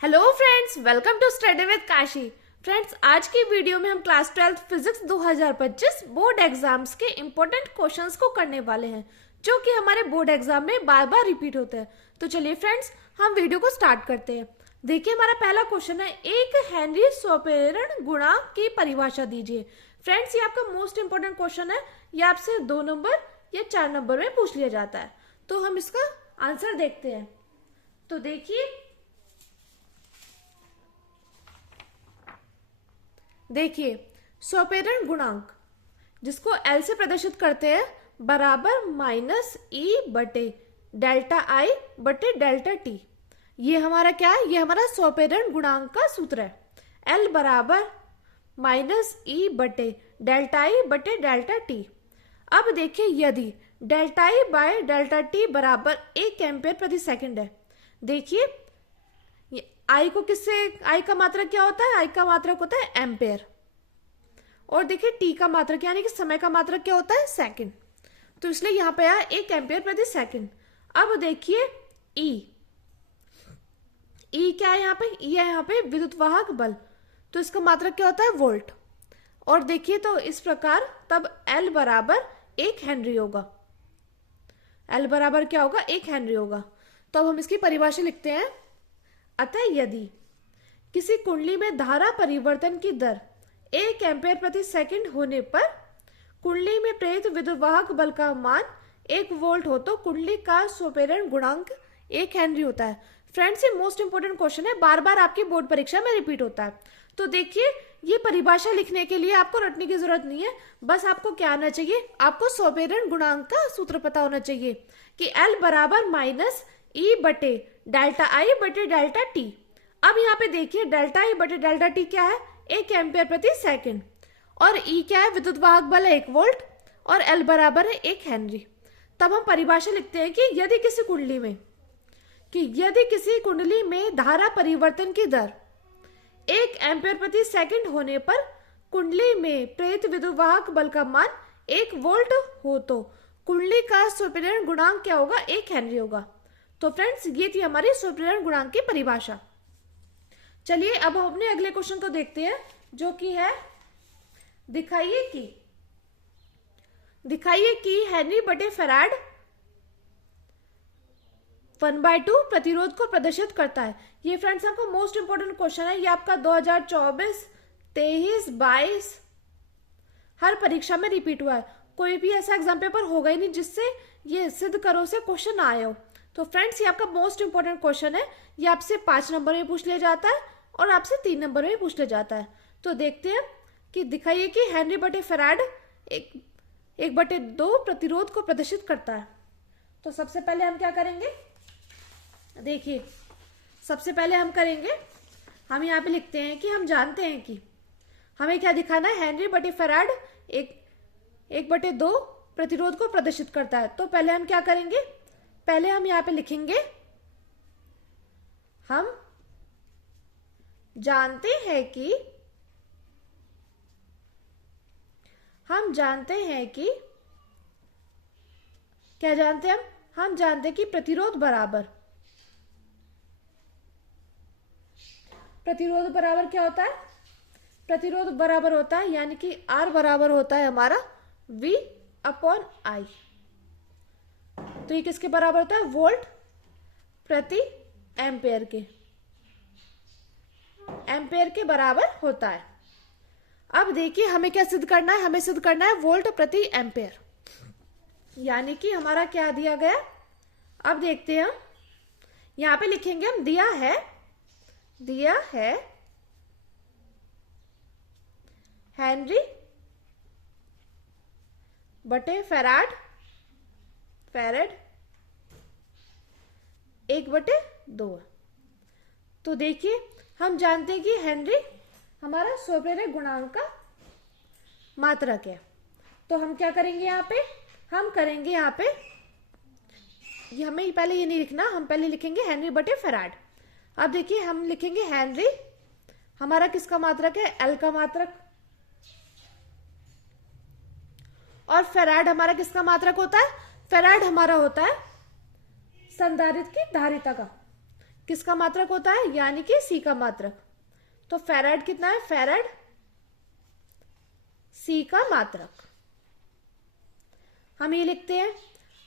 Hello friends, welcome to study with Kashi. Friends, आज की video में हम क्लास 12 फिजिक्स 2025 बोर्ड एग्जाम्स के इम्पोर्टेंट क्वेश्चंस को करने वाले हैं, जो कि हमारे बोर्ड एग्जाम में बार बार रिपीट होते हैं। तो चलिए फ्रेंड्स, हम वीडियो को स्टार्ट करते हैं। देखिए, हमारा पहला क्वेश्चन है, एक हेनरी स्वप्रेरण गुणांक की परिभाषा दीजिए। फ्रेंड्स, ये आपका मोस्ट इंपोर्टेंट क्वेश्चन है। ये आपसे 2 नंबर या 4 नंबर में पूछ लिया जाता है। तो हम इसका आंसर देखते हैं। तो देखिए स्वप्रेरण गुणांक, जिसको एल से प्रदर्शित करते हैं, बराबर माइनस ई बटे डेल्टा आई बटे डेल्टा टी। ये हमारा क्या है? ये हमारा स्वप्रेरण गुणांक का सूत्र है। एल बराबर माइनस ई बटे डेल्टा आई बटे डेल्टा टी। अब देखिए, यदि delta I by delta T बराबर 1 एम्पियर प्रति सेकंड है। देखिए, आई को किससे, आई का मात्रक क्या होता है? आई का मात्रक होता है एम्पेयर। और देखिए, टी का मात्रक यानी कि समय का मात्रक क्या होता है? सेकंड। तो इसलिए यहां पे आया 1 एम्पियर प्रति सेकंड। अब देखिए ई क्या है यहाँ पे? ई है यहाँ पे विद्युत वाहक बल। तो इसका मात्रक क्या होता है? वोल्ट। और देखिए, तो इस प्रकार तब एल बराबर 1 हेनरी होगा। एल बराबर क्या होगा? 1 हेनरी होगा। तो अब हम इसकी परिभाषा लिखते हैं। अतः यदि किसी कुंडली में धारा परिवर्तन की दर 1 एम्पियर प्रति सेकंड होने पर कुंडली में प्रेरित विद्युतवाहक बल का मान 1 वोल्ट हो, तो कुंडली का स्वप्रेरण गुणांक 1 हेनरी होता है। फ्रेंड्स, ये मोस्ट इंपोर्टेंट क्वेश्चन है, बार बार आपकी बोर्ड परीक्षा में रिपीट होता है। तो देखिए, ये परिभाषा लिखने के लिए आपको रटने की जरूरत नहीं है। बस आपको क्या आना चाहिए? आपको स्वप्रेरण गुणांक का सूत्र पता होना चाहिए कि एल बराबर माइनस ई बटे डेल्टा आई बटे डेल्टा टी। अब यहाँ पे देखिए, डेल्टा आई बटे डेल्टा टी क्या है? 1 एम्पियर प्रति सेकंड। और ई क्या है? विद्युत वाहक बल है 1 वोल्ट। और एल बराबर है 1 हेनरी। तब हम परिभाषा लिखते हैं कि यदि किसी कुंडली में धारा परिवर्तन की दर 1 एम्पियर प्रति सेकंड होने पर कुंडली में प्रेरित विद्युतवाहक बल का मान 1 वोल्ट हो, तो कुंडली का स्वप्रेरण गुणांक क्या होगा? 1 हेनरी होगा। तो फ्रेंड्स, ये थी हमारी स्वप्रेरण गुणांक की परिभाषा। चलिए, अब हम अपने अगले क्वेश्चन को देखते हैं, जो कि है, दिखाइए कि हेनरी बटे फैराड 1/2 प्रतिरोध को प्रदर्शित करता है। ये फ्रेंड्स आपका मोस्ट इंपोर्टेंट क्वेश्चन है। ये आपका 2024, 23, 22 हर परीक्षा में रिपीट हुआ है। कोई भी ऐसा एग्जाम पेपर होगा ही नहीं जिससे ये सिद्ध करो से क्वेश्चन आए हो। तो फ्रेंड्स, ये आपका मोस्ट इंपोर्टेंट क्वेश्चन है। ये आपसे 5 नंबर में पूछ लिया जाता है और आपसे 3 नंबर में पूछ लिया जाता है। तो देखते हैं कि दिखाइए कि हेनरी बटे फैराड 1/2 प्रतिरोध को प्रदर्शित करता है। तो सबसे पहले हम क्या करेंगे? देखिए, सबसे पहले हम यहाँ पे लिखते हैं कि हम जानते हैं कि हमें क्या दिखाना है? हेनरी बटे फैराड 1/2 प्रतिरोध को प्रदर्शित करता है। तो पहले हम क्या करेंगे? पहले हम यहाँ पे लिखेंगे, हम जानते हैं कि क्या जानते हैं हम जानते हैं कि प्रतिरोध बराबर क्या होता है? प्रतिरोध बराबर होता है, यानी कि R बराबर होता है हमारा V अपॉन I। तो ये किसके बराबर होता है? वोल्ट प्रति एम्पेयर के बराबर होता है। अब देखिए, हमें क्या सिद्ध करना है? हमें सिद्ध करना है वोल्ट प्रति एम्पेयर, यानी कि हमारा क्या दिया गया? अब देखते हैं, हम यहां पे लिखेंगे, हम दिया है हेनरी बटे फैराड 1/2। तो देखिए, हम जानते हैं कि हेनरी हमारा स्वप्रेरक गुणांक का मात्रक है। तो हम क्या करेंगे यहाँ पे? हम करेंगे यहाँ पे, हमें पहले ये नहीं लिखना, हम पहले लिखेंगे हेनरी बटे फैराड। अब देखिए, हम लिखेंगे हेनरी हमारा किसका मात्रक है? एल का मात्रक। और फैराड हमारा किसका मात्रक होता है? फैराड हमारा होता है संधारित्र की धारिता का, किसका मात्रक होता है, यानी कि सी का मात्रक। तो फेराड कितना है, फेराड सी का मात्रक, हम ये लिखते हैं।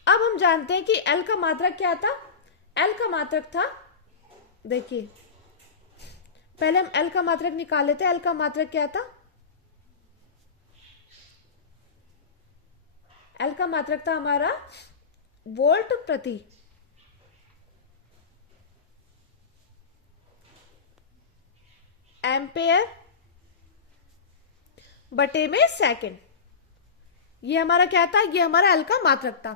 अब हम जानते हैं कि एल का मात्रक क्या था। एल का मात्रक था, देखिए पहले हम एल का मात्रक निकाल लेते हैं। एल का मात्रक क्या था, एल का मात्रक था हमारा वोल्ट प्रति एम्पेयर बटे में सेकंड। ये हमारा क्या था, ये हमारा एल का मात्रक था।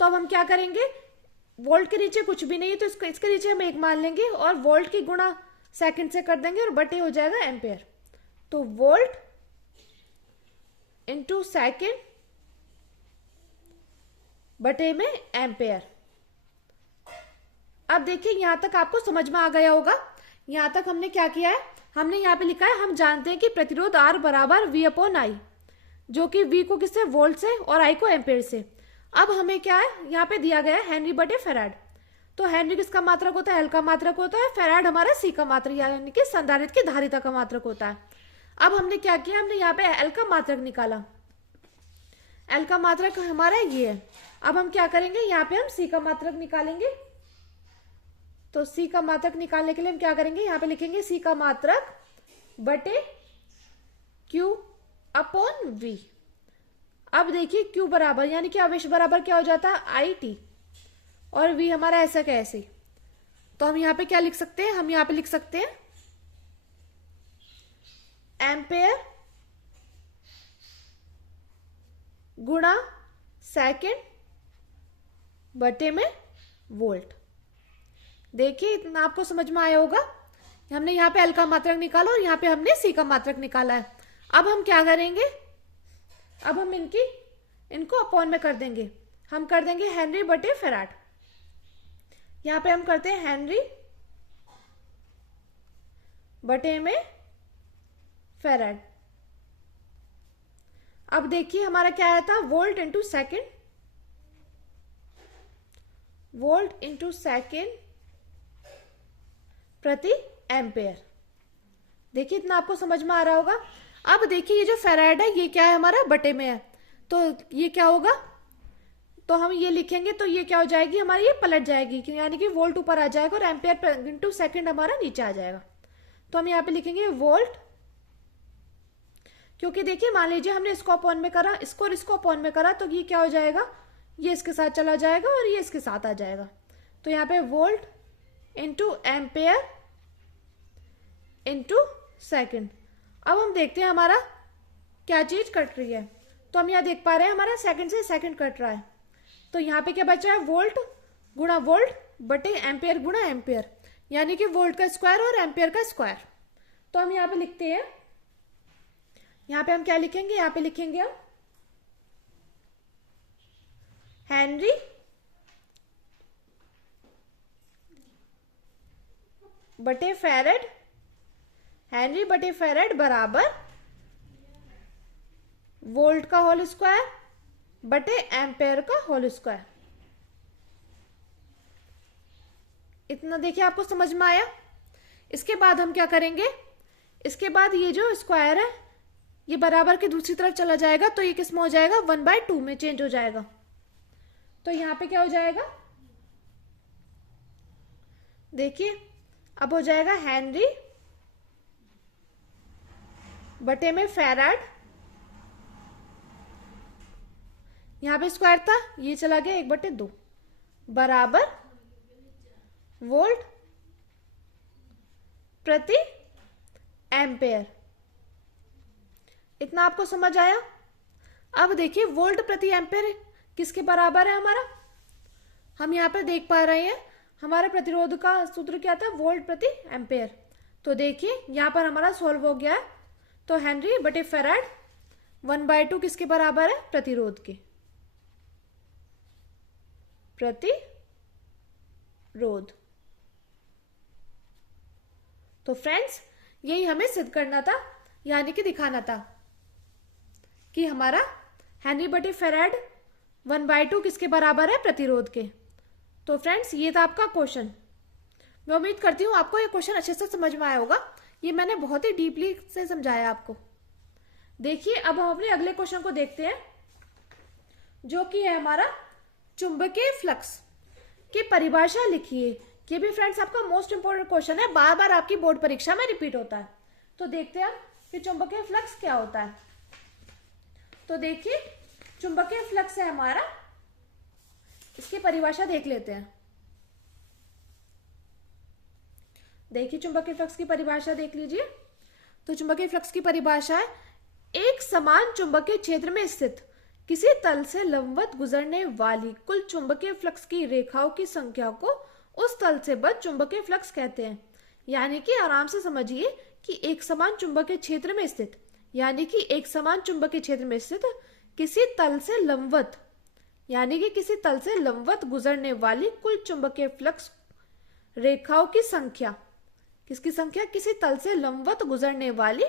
तो अब हम क्या करेंगे, वोल्ट के नीचे कुछ भी नहीं है तो इसके नीचे हम 1 मान लेंगे और वोल्ट की गुणा सेकंड से कर देंगे और बटे हो जाएगा एम्पेयर। तो वोल्ट इंटू सेकंड बटे में एम्पेयर। अब देखिए यहां तक आपको समझ में आ गया होगा। यहां तक हमने क्या किया है, हमने यहाँ पे लिखा है, हम जानते हैं कि प्रतिरोध R बराबर V अपॉन आई, जो कि V को किससे, वोल्ट से, और I को एम्पेयर से। अब हमें क्या है, यहाँ पे दिया गया है हेनरी बटे फेराड। तो हेनरी किसका मात्रक होता है, एल का मात्रक होता है। फेराड हमारा सी का मात्रक, यानी कि संधारित्र की धारिता का मात्रक होता है। अब हमने क्या किया, हमने यहाँ पे एल का मात्रक निकाला। एल का मात्रक हमारा ये है। अब हम क्या करेंगे, यहाँ पे हम सी का मात्रक निकालेंगे। तो सी का मात्रक निकालने के लिए हम क्या करेंगे, यहाँ पे लिखेंगे सी का मात्रक बटे क्यू अपॉन वी। अब देखिए क्यू बराबर, यानी कि आवेश बराबर क्या हो जाता है, आई टी, और वी हमारा ऐसा कैसे। तो हम यहाँ पे क्या लिख सकते हैं, हम यहाँ पे लिख सकते हैं एम्पेयर गुणा सेकंड बटे में वोल्ट। देखिए इतना आपको समझ में आया होगा। हमने यहाँ पे एल का मात्रक निकाला और यहाँ पे हमने सी का मात्रक निकाला है। अब हम क्या करेंगे, अब हम इनको अपॉन में कर देंगे। हम कर देंगे हेनरी बटे फेराड। यहाँ पे हम करते हैं हेनरी बटे में फेराड। अब देखिए हमारा क्या आया था, volt into second, volt into second प्रति एम्पेयर। देखिए इतना आपको समझ में आ रहा होगा। अब देखिए ये जो फेराड है ये क्या है, हमारा बटे में है, तो ये क्या होगा, तो हम ये लिखेंगे तो ये क्या हो जाएगी हमारी, ये पलट जाएगी, यानी कि वोल्ट ऊपर आ जाएगा और एम्पेयर इंटू सेकेंड हमारा नीचे आ जाएगा। तो हम यहाँ पे लिखेंगे वोल्ट, क्योंकि देखिए मान लीजिए हमने इसको अपॉन में करा, इसको और इसको अपॉन में करा, तो ये क्या हो जाएगा, ये इसके साथ चला जाएगा और ये इसके साथ आ जाएगा। तो यहाँ पे volt into ampere into second. अब हम देखते हैं हमारा क्या चीज कट रही है। तो हम यहाँ देख पा रहे हैं हमारा सेकंड से सेकंड कट रहा है। तो यहाँ पे क्या बचा है, वोल्ट गुणा वोल्ट बटे एम्पेयर गुणा एम्पेयर, यानी कि वोल्ट का स्क्वायर और एम्पेयर का स्क्वायर। तो हम यहाँ पे लिखते हैं, यहाँ पे हम क्या लिखेंगे, यहाँ पे लिखेंगे हम हेनरी बटे फेराड, हेनरी बटे फेराड बराबर वोल्ट का होल स्क्वायर बटे एम्पेयर का होल स्क्वायर। इतना देखिए आपको समझ में आया। इसके बाद हम क्या करेंगे, इसके बाद ये जो स्क्वायर है ये बराबर के दूसरी तरफ चला जाएगा, तो ये किस में हो जाएगा, 1/2 में चेंज हो जाएगा। तो यहां पे क्या हो जाएगा, देखिए अब हो जाएगा हेनरी बटे में फेराड, यहां पे स्क्वायर था ये चला गया 1/2 बराबर वोल्ट प्रति एम्पेयर। इतना आपको समझ आया। अब देखिए वोल्ट प्रति एम्पेयर किसके बराबर है हमारा, हम यहाँ पे देख पा रहे हैं हमारे प्रतिरोध का सूत्र क्या था, वोल्ट प्रति एम्पेयर। तो देखिए यहाँ पर हमारा सॉल्व हो गया है। तो हेनरी बटे फेराड 1/2 किसके बराबर है, प्रतिरोध के, प्रतिरोध। तो फ्रेंड्स यही हमें सिद्ध करना था, यानी कि दिखाना था कि हमारा हेनरी बटे फेराड 1/2 किसके बराबर है, प्रतिरोध के। तो फ्रेंड्स ये था आपका क्वेश्चन। मैं उम्मीद करती हूँ आपको ये क्वेश्चन अच्छे से समझ में आया होगा। ये मैंने बहुत ही डीपली से समझाया आपको। देखिए अब हम अपने अगले क्वेश्चन को देखते हैं, जो कि है हमारा चुंबकीय फ्लक्स की परिभाषा लिखिए। ये भी फ्रेंड्स आपका मोस्ट इंपोर्टेंट क्वेश्चन है, बार बार आपकी बोर्ड परीक्षा में रिपीट होता है। तो देखते हैं कि चुंबकीय फ्लक्स क्या होता है। तो देखिए चुंबकीय फ्लक्स है हमारा, इसकी परिभाषा देख लेते हैं। देखिए चुंबकीय फ्लक्स की परिभाषा देख लीजिए। तो चुंबकीय फ्लक्स की परिभाषा है, एक समान चुंबकीय क्षेत्र में स्थित किसी तल से लंबवत गुजरने वाली कुल चुंबकीय फ्लक्स की रेखाओं की संख्या को उस तल से बद्ध चुंबकीय फ्लक्स कहते हैं। यानी कि आराम से समझिए कि एक समान चुंबकीय क्षेत्र में स्थित, यानी कि एक समान चुंबकीय क्षेत्र में स्थित किसी तल से लंबवत, यानी कि किसी तल से लंबवत गुजरने वाली कुल चुंबकीय फ्लक्स रेखाओं की संख्या, किसकी संख्या, किसी तल से लंबवत गुजरने वाली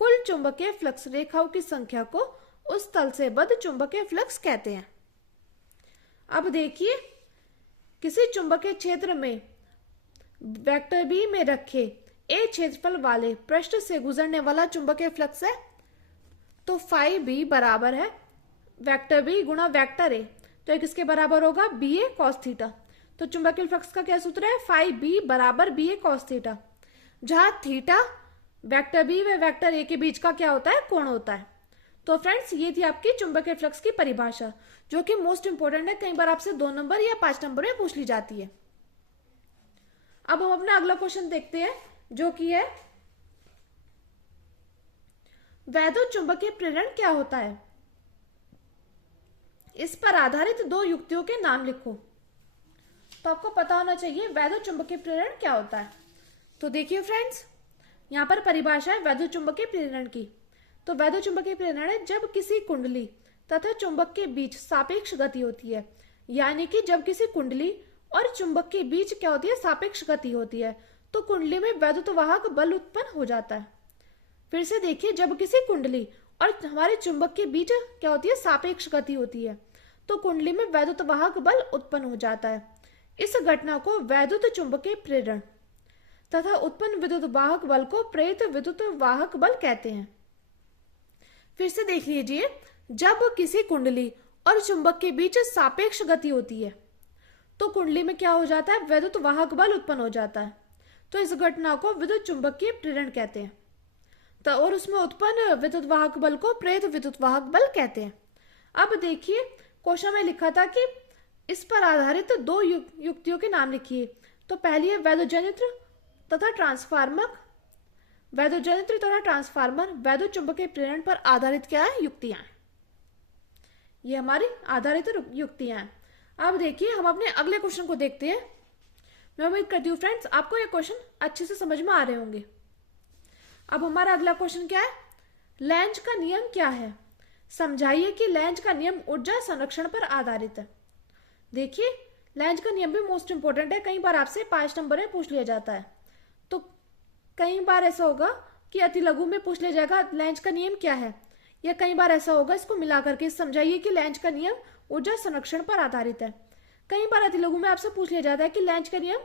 कुल चुंबकीय फ्लक्स रेखाओं की संख्या को उस तल से बद्ध चुंबकीय फ्लक्स कहते हैं। अब देखिए किसी चुंबकीय क्षेत्र में वेक्टर बी में रखे ए क्षेत्रफल वाले पृष्ठ से गुजरने वाला चुंबकीय फ्लक्स है। तो फाई बी बराबर है वेक्टर बी गुणा वेक्टर ए, तो ये किसके बराबर होगा, बी ए कॉस थीटा। तो चुंबकीय फ्लक्स का क्या सूत्र है, फाई बी बराबर बी ए कॉस थीटा, जहां थीटा वेक्टर बी व वेक्टर ए के बीच का क्या होता है, कोण होता है। तो फ्रेंड्स ये थी आपकी चुंबकीय फ्लक्स की परिभाषा, जो कि मोस्ट इंपोर्टेंट है, कई बार आपसे 2 नंबर या 5 नंबर में पूछ ली जाती है। अब हम अपना अगला क्वेश्चन देखते हैं, जो कि है वैद्युत चुंबकीय प्रेरण क्या होता है। इस पर आधारित 2 युक्तियों के नाम लिखो। तो आपको पता होना चाहिए वैद्युत चुंबकीय प्रेरण क्या होता है। तो देखिए फ्रेंड्स, यहाँ पर परिभाषा है वैद्युत चुंबकीय प्रेरण की। तो वैद्युत चुंबकीय प्रेरण है जब किसी कुंडली तथा चुंबक के बीच सापेक्ष गति होती है, यानी कि जब किसी कुंडली और चुंबक के बीच क्या होती है, सापेक्ष गति होती है, तो कुंडली में वैद्युत वाहक बल उत्पन्न हो जाता है। फिर से देखिए, जब किसी कुंडली और हमारे चुंबक के बीच क्या होती है, सापेक्ष गति होती है, तो कुंडली में वैद्युत वाहक बल उत्पन्न हो जाता है। इस घटना को वैद्युत चुंबकीय प्रेरण तथा उत्पन्न विद्युत वाहक बल को प्रेरित विद्युत वाहक बल कहते हैं। फिर से देख लीजिए, जब किसी कुंडली और चुंबक के बीच सापेक्ष गति होती है, तो कुंडली में क्या हो जाता है, वैद्युत वाहक बल उत्पन्न हो जाता है। तो इस घटना को विद्युत चुंबकीय प्रेरण कहते हैं। तो और उसमें उत्पन्न विद्युत वाहक बल को प्रेरित विद्युत वाहक बल कहते हैं। अब देखिए क्वेश्चन में लिखा था कि इस पर आधारित 2 युक्तियों के नाम लिखिए। तो पहली है वैद्युतजनित्र तथा ट्रांसफार्मर। वैद्युतजनित्र तथा ट्रांसफार्मर वैद्युत चुंबकीय प्रेरण पर आधारित क्या है, युक्तियां। ये हमारी आधारित युक्तियां हैं। अब देखिए हम अपने अगले क्वेश्चन को देखते हैं। मैं उम्मीद करती हूँ फ्रेंड्स आपको ये क्वेश्चन अच्छे से समझ में आ रहे होंगे। अब हमारा अगला क्वेश्चन क्या है, लेंज का नियम क्या है। समझाइए कि लेंज का नियम ऊर्जा संरक्षण पर आधारित है। देखिए लेंज का नियम भी मोस्ट इंपोर्टेंट है, कई बार आपसे 5 नंबर में पूछ लिया जाता है। तो कई बार ऐसा होगा कि अति लघु में पूछ लिया जाएगा लेंज का नियम क्या है, या कई बार ऐसा होगा इसको मिला करके समझाइए कि लेंज का नियम ऊर्जा संरक्षण पर आधारित है। कई बार अति लघु में आपसे पूछ लिया जाता है कि लेंज का नियम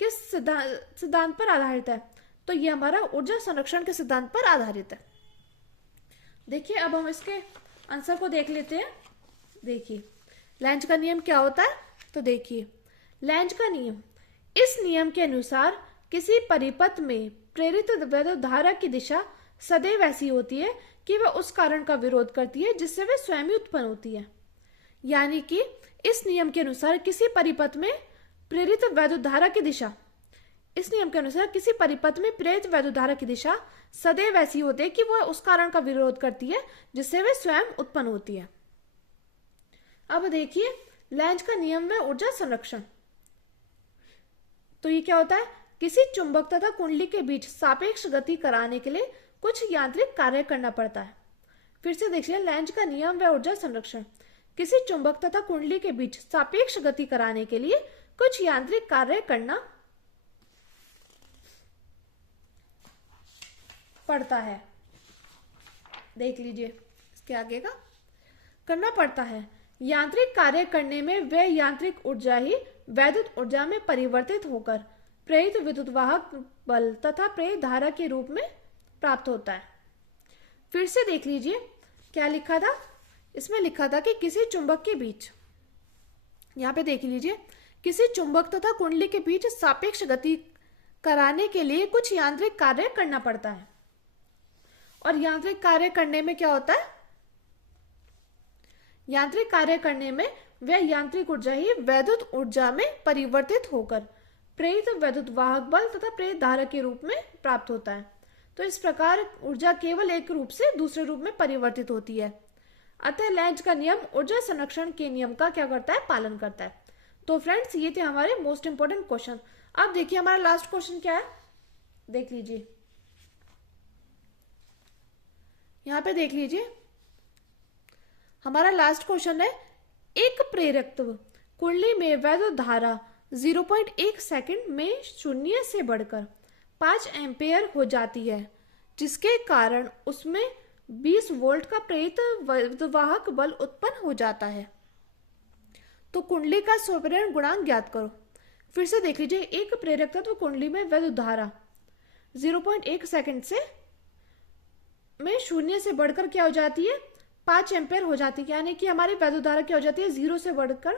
किस सिद्धांत पर आधारित है। तो ये हमारा ऊर्जा संरक्षण के सिद्धांत पर आधारित है। देखिए अब हम इसके आंसर को देख लेते हैं। देखिए लेंज का नियम क्या होता है। तो देखिए लेंज का नियम, इस नियम के अनुसार किसी परिपथ में प्रेरित वैद्युत धारा की दिशा सदैव ऐसी होती है कि वह उस कारण का विरोध करती है जिससे वह स्वयं ही उत्पन्न होती है। यानी कि इस नियम के अनुसार किसी परिपथ में प्रेरित वैद्युत धारा की दिशा, इस नियम के अनुसार किसी परिपथ में प्रेरित वैद्युत धारा की दिशा सदैव ऐसी होती है कि वह उस कारण का विरोध करती है जिससे वह स्वयं उत्पन्न होती है। अब देखिए लेंज का नियम व ऊर्जा संरक्षण। तो ये क्या होता है, किसी चुंबक तथा कुंडली के बीच सापेक्ष गति कराने के लिए कुछ यांत्रिक कार्य करना पड़ता है। फिर से देखिए लेंज का नियम व ऊर्जा संरक्षण, किसी चुंबक तथा कुंडली के बीच सापेक्ष गति कराने के लिए कुछ यांत्रिक कार्य करना पड़ता है। देख लीजिए इसके आगे का, करना पड़ता है। यांत्रिक कार्य करने में वह यांत्रिक ऊर्जा ही वैद्युत ऊर्जा में परिवर्तित होकर प्रेरित विद्युत वाहक बल तथा प्रेरित धारा के रूप में प्राप्त होता है। फिर से देख लीजिए क्या लिखा था, इसमें लिखा था कि किसी चुंबक के बीच, यहाँ पे देख लीजिए, किसी चुंबक तथा कुंडली के बीच सापेक्ष गति कराने के लिए कुछ यांत्रिक कार्य करना पड़ता है। और यांत्रिक कार्य करने में क्या होता है, यांत्रिक कार्य करने में वह यांत्रिक ऊर्जा ही वैद्युत ऊर्जा में परिवर्तित होकर प्रेरित वैद्युत वाहक बल तथा प्रेरित धारा के रूप में प्राप्त होता है। तो इस प्रकार ऊर्जा केवल एक रूप से दूसरे रूप में परिवर्तित होती है। अतः लेंज का नियम ऊर्जा संरक्षण के नियम का क्या करता है, पालन करता है। तो फ्रेंड्स ये थे हमारे मोस्ट इंपोर्टेंट क्वेश्चन। अब देखिए हमारा लास्ट क्वेश्चन क्या है, देख लीजिए, यहां पे देख लीजिए हमारा लास्ट क्वेश्चन है, एक प्रेरकत्व कुंडली में वैद्युत धारा 0.1 सेकंड में शून्य से बढ़कर 5 एम्पेयर हो जाती है, जिसके कारण उसमें 20 वोल्ट का प्रेरित विद्युतवाहक बल उत्पन्न हो जाता है। तो कुंडली का स्वप्रेरण गुणांक ज्ञात करो। फिर से देख लीजिए, एक प्रेरक तत्व कुंडली में वैद्युत धारा 0.1 सेकंड से में शून्य से बढ़कर क्या हो जाती है, 5 एम्पेयर हो जाती है। यानी कि हमारी वैद्युत धारा क्या हो जाती है, 0 से बढ़कर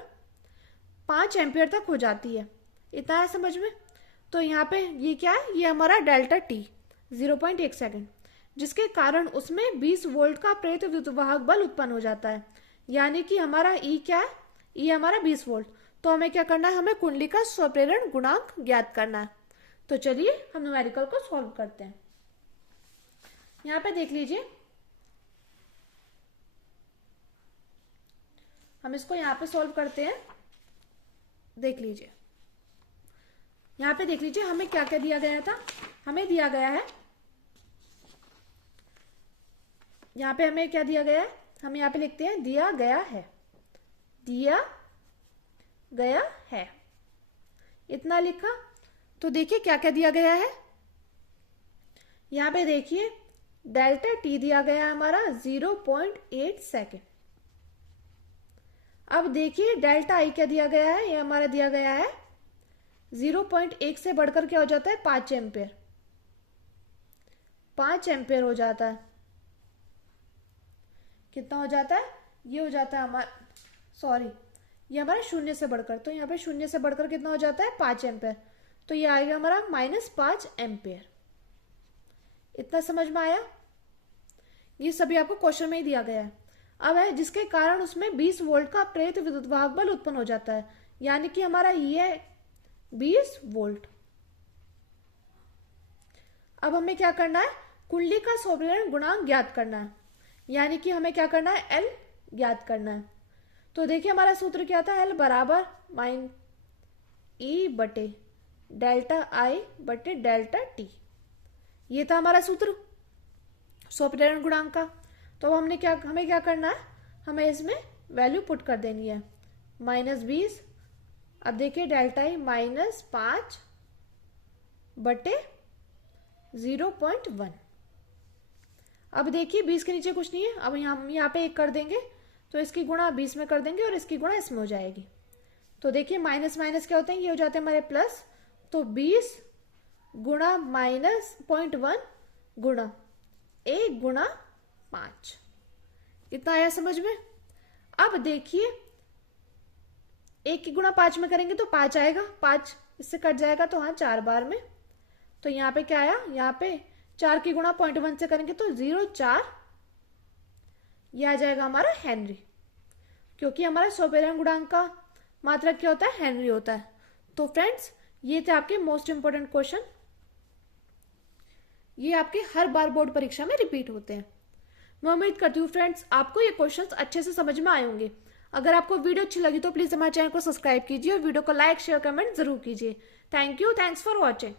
5 एम्पेयर तक हो जाती है। इतना है समझ में। तो यहाँ पे ये क्या है, ये हमारा डेल्टा टी 0.1 सेकंड, जिसके कारण उसमें 20 वोल्ट का प्रेरित विद्युतवाहक बल उत्पन्न हो जाता है। यानी कि हमारा ई क्या है, ई हमारा 20 वोल्ट। तो हमें क्या करना है, हमें कुंडली का स्वप्रेरण गुणांक ज्ञात करना है। तो चलिए हम न्यूमेरिकल को सॉल्व करते हैं। यहाँ पे देख लीजिए, हम इसको यहाँ पे सॉल्व करते हैं। देख लीजिए, यहाँ पे देख लीजिए हमें क्या क्या दिया गया था, हमें दिया गया है, यहाँ पे हमें क्या दिया गया है, हम यहाँ पे लिखते हैं दिया गया है, दिया गया है, इतना लिखा। तो देखिए क्या क्या दिया गया है, यहाँ पे देखिए डेल्टा टी दिया गया है हमारा 0.8 सेकेंड। अब देखिए डेल्टा आई क्या दिया गया है, ये हमारा दिया गया है 0.1 से बढ़कर क्या हो जाता है, 5 एम्पेयर, 5 एम्पेयर हो जाता है। कितना हो जाता है, ये हो जाता है हमारा, सॉरी ये हमारा शून्य से बढ़कर, तो यहाँ पे शून्य से बढ़कर कितना हो जाता है, 5 एम्पेयर। तो ये आएगा हमारा -5 एम्पेयर। इतना समझ में आया। ये सभी आपको क्वेश्चन में ही दिया गया है। अब है जिसके कारण उसमें 20 वोल्ट का प्रेरित विद्युतवाहक बल उत्पन्न हो जाता है, यानी कि हमारा ये है 20 वोल्ट। अब हमें क्या करना है, कुंडली का स्वप्रेरण गुणांक ज्ञात करना है, यानी कि हमें क्या करना है, एल ज्ञात करना है। तो देखिए हमारा सूत्र क्या था, एल बराबर -E बटे डेल्टा आई बटे डेल्टा टी, ये था हमारा सूत्र स्वप्रेरण गुणांक का। तो हमें क्या करना है, हमें इसमें वैल्यू पुट कर देनी है, -20। अब देखिए डेल्टा आई -5 बटे 0.1। अब देखिए 20 के नीचे कुछ नहीं है, अब हम यहाँ पे 1 कर देंगे, तो इसकी गुणा 20 में कर देंगे और इसकी गुणा इसमें हो जाएगी। तो देखिए माइनस माइनस क्या होते हैं, ये हो जाते हैं हमारे प्लस। तो 20 गुणा -0.1 गुणा 1 गुणा 5, इतना आया समझ में। अब देखिए 1 की गुणा 5 में करेंगे तो 5 आएगा, 5 इससे कट जाएगा, तो हाँ 4 बार में। तो यहाँ पे क्या आया, यहाँ पे 4 की गुणा 0.1 से करेंगे तो 0.4, यह आ जाएगा हमारा हेनरी, क्योंकि हमारा स्वप्रेरण गुणांक का मात्रक क्या होता है, हेनरी होता है। तो फ्रेंड्स ये थे आपके मोस्ट इंपोर्टेंट क्वेश्चन, ये आपके हर बार बोर्ड परीक्षा में रिपीट होते हैं। मैं उम्मीद करती हूँ फ्रेंड्स आपको ये क्वेश्चंस अच्छे से समझ में आए होंगे। अगर आपको वीडियो अच्छी लगी तो प्लीज हमारे चैनल को सब्सक्राइब कीजिए और वीडियो को लाइक शेयर कमेंट जरूर कीजिए। Thank you, thanks for watching.